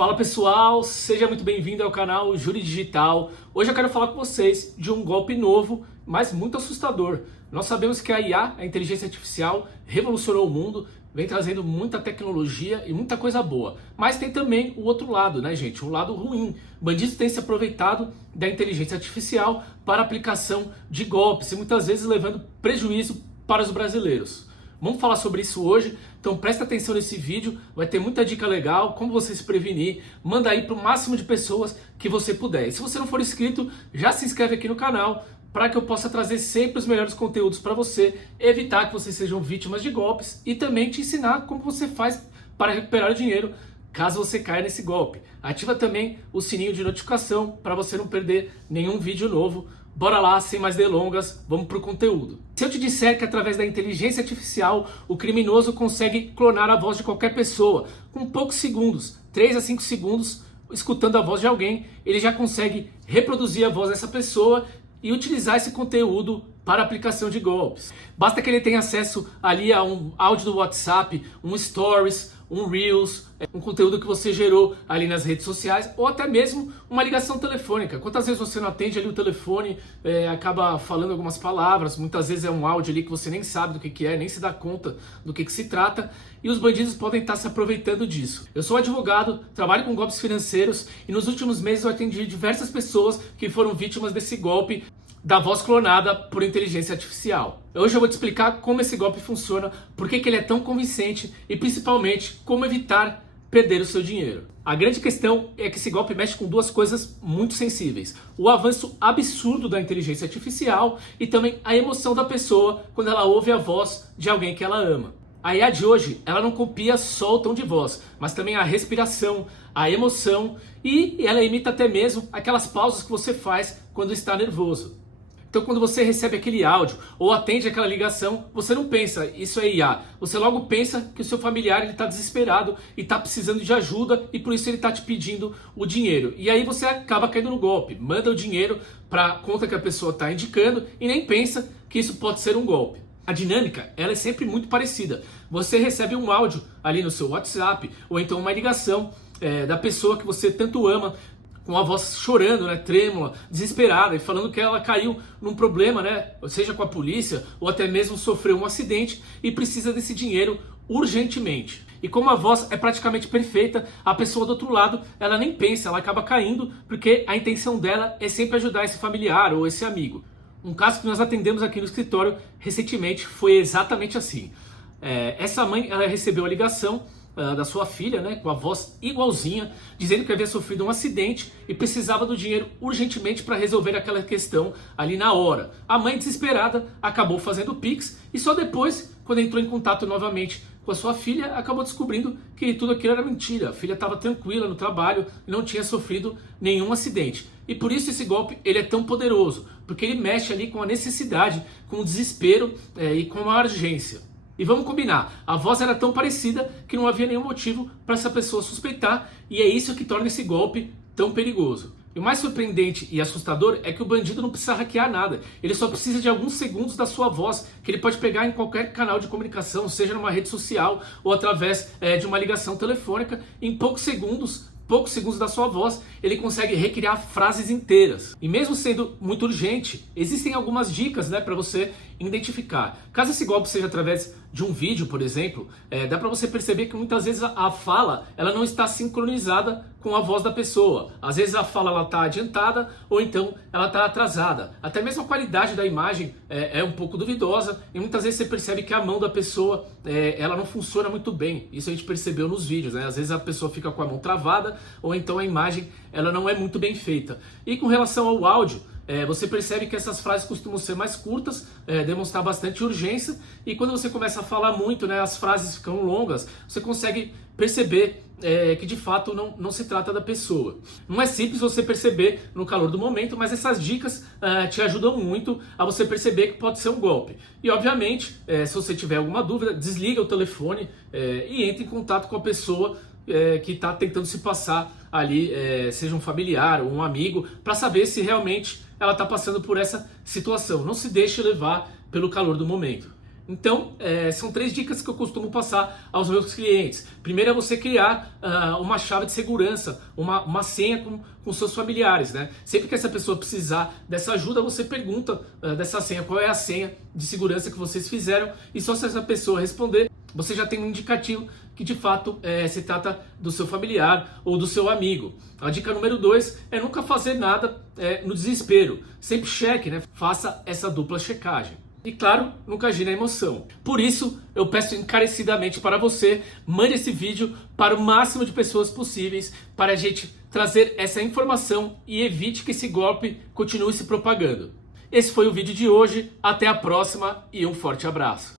Fala pessoal, seja muito bem-vindo ao canal Júri Digital. Hoje eu quero falar com vocês de um golpe novo, mas muito assustador. Nós sabemos que a IA, a inteligência artificial, revolucionou o mundo, vem trazendo muita tecnologia e muita coisa boa. Mas tem também o outro lado, né, gente? O lado ruim. Bandidos têm se aproveitado da inteligência artificial para aplicação de golpes e muitas vezes levando prejuízo para os brasileiros. Vamos falar sobre isso hoje, então presta atenção nesse vídeo, vai ter muita dica legal, como você se prevenir, manda aí para o máximo de pessoas que você puder. E se você não for inscrito, já se inscreve aqui no canal, para que eu possa trazer sempre os melhores conteúdos para você, evitar que vocês sejam vítimas de golpes e também te ensinar como você faz para recuperar o dinheiro caso você caia nesse golpe. Ativa também o sininho de notificação para você não perder nenhum vídeo novo. Bora lá, sem mais delongas, vamos pro conteúdo. Se eu te disser que através da inteligência artificial o criminoso consegue clonar a voz de qualquer pessoa, com poucos segundos, 3 a 5 segundos, escutando a voz de alguém, ele já consegue reproduzir a voz dessa pessoa e utilizar esse conteúdo para aplicação de golpes. Basta que ele tenha acesso ali a um áudio do WhatsApp, um Stories, um Reels, um conteúdo que você gerou ali nas redes sociais ou até mesmo uma ligação telefônica. Quantas vezes você não atende ali o telefone, acaba falando algumas palavras, muitas vezes é um áudio ali que você nem sabe do que é, nem se dá conta do que se trata e os bandidos podem estar se aproveitando disso. Eu sou advogado, trabalho com golpes financeiros e nos últimos meses eu atendi diversas pessoas que foram vítimas desse golpe da voz clonada por inteligência artificial. Hoje eu vou te explicar como esse golpe funciona, por que ele é tão convincente e principalmente como evitar perder o seu dinheiro. A grande questão é que esse golpe mexe com duas coisas muito sensíveis: o avanço absurdo da inteligência artificial e também a emoção da pessoa quando ela ouve a voz de alguém que ela ama. A IA de hoje, ela não copia só o tom de voz, mas também a respiração, a emoção e ela imita até mesmo aquelas pausas que você faz quando está nervoso. Então quando você recebe aquele áudio ou atende aquela ligação, você não pensa, isso é IA. Você logo pensa que o seu familiar está desesperado e está precisando de ajuda e por isso ele está te pedindo o dinheiro. E aí você acaba caindo no golpe, manda o dinheiro para a conta que a pessoa está indicando e nem pensa que isso pode ser um golpe. A dinâmica, ela é sempre muito parecida. Você recebe um áudio ali no seu WhatsApp ou então uma ligação da pessoa que você tanto ama, com a voz chorando, né, trêmula, desesperada e falando que ela caiu num problema, né, seja com a polícia ou até mesmo sofreu um acidente e precisa desse dinheiro urgentemente. E como a voz é praticamente perfeita, a pessoa do outro lado, ela nem pensa, ela acaba caindo porque a intenção dela é sempre ajudar esse familiar ou esse amigo. Um caso que nós atendemos aqui no escritório recentemente foi exatamente assim. Essa mãe, ela recebeu a ligação da sua filha, né, com a voz igualzinha, dizendo que havia sofrido um acidente e precisava do dinheiro urgentemente para resolver aquela questão ali na hora. A mãe, desesperada, acabou fazendo o Pix e só depois, quando entrou em contato novamente com a sua filha, acabou descobrindo que tudo aquilo era mentira. A filha estava tranquila no trabalho, não tinha sofrido nenhum acidente. E por isso esse golpe ele é tão poderoso, porque ele mexe ali com a necessidade, com o desespero e com a urgência. E vamos combinar, a voz era tão parecida que não havia nenhum motivo para essa pessoa suspeitar e é isso que torna esse golpe tão perigoso. E o mais surpreendente e assustador é que o bandido não precisa hackear nada, ele só precisa de alguns segundos da sua voz, que ele pode pegar em qualquer canal de comunicação, seja numa rede social ou através de uma ligação telefônica, em poucos segundos da sua voz, ele consegue recriar frases inteiras. E mesmo sendo muito urgente, existem algumas dicas, né, para você identificar. Caso esse golpe seja através de um vídeo, por exemplo, dá para você perceber que muitas vezes a fala ela não está sincronizada com a voz da pessoa. Às vezes a fala está adiantada ou então ela está atrasada. Até mesmo a qualidade da imagem é um pouco duvidosa e muitas vezes você percebe que a mão da pessoa ela não funciona muito bem. Isso a gente percebeu nos vídeos, né? Às vezes a pessoa fica com a mão travada ou então a imagem ela não é muito bem feita. E com relação ao áudio, você percebe que essas frases costumam ser mais curtas, demonstrar bastante urgência e quando você começa a falar muito, né, as frases ficam longas, você consegue perceber que de fato não se trata da pessoa. Não é simples você perceber no calor do momento, mas essas dicas te ajudam muito a você perceber que pode ser um golpe. E obviamente, se você tiver alguma dúvida, desliga o telefone e entre em contato com a pessoa que está tentando se passar ali, seja um familiar ou um amigo, para saber se realmente ela está passando por essa situação. Não se deixe levar pelo calor do momento. Então, são 3 dicas que eu costumo passar aos meus clientes. Primeiro é você criar uma chave de segurança, uma senha com seus familiares, né? Sempre que essa pessoa precisar dessa ajuda, você pergunta dessa senha, qual é a senha de segurança que vocês fizeram, e só se essa pessoa responder, você já tem um indicativo que de fato se trata do seu familiar ou do seu amigo. A dica número 2 é nunca fazer nada no desespero. Sempre cheque, né? Faça essa dupla checagem. E claro, nunca agir na emoção. Por isso, eu peço encarecidamente para você, mande esse vídeo para o máximo de pessoas possíveis para a gente trazer essa informação e evite que esse golpe continue se propagando. Esse foi o vídeo de hoje, até a próxima e um forte abraço.